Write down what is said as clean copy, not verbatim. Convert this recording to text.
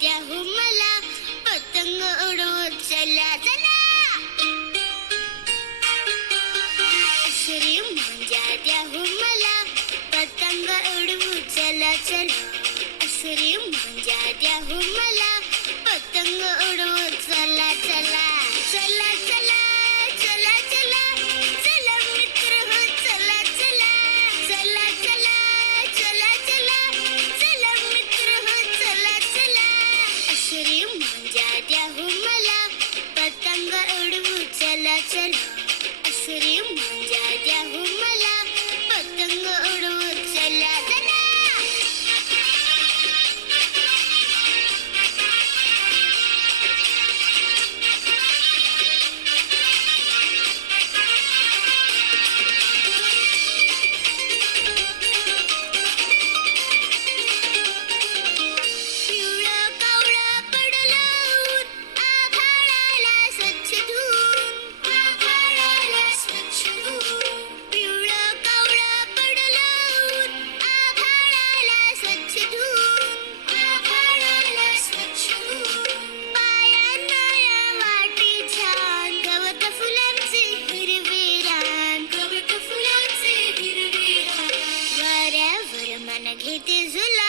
द्या हो मला, पतंग उडवू चला चला. श्री मुंजा द्या हो मला, पतंग उडवू चला चला. श्री मुंजा द्या हो मला, पतंग उडवू चला चला. चला चला चला चला, चला मित्र हो चला चला. चला चला चला चला, चला मित्र हो चला चला. श्री मुंजा द्या हो मला, पतंग उडवू चला चला. श्री मुंजा द्या हो मला, पतंग उडवू चला चला. पिवळं कावळं पडलं ऊन, आभाळाला स्वच्छ धुवून. आभाळाला स्वच्छ धुवून. पिवळं कावळं पडलं ऊन, आभाळाला स्वच्छ धुवून. आभाळाला स्वच्छ धुवून. पायांना या वाटी छान, गवत फुलांचे हिरवे रान. गवत फुलांचे हिरवे रान. वाऱ्यावर मन घेते झुला,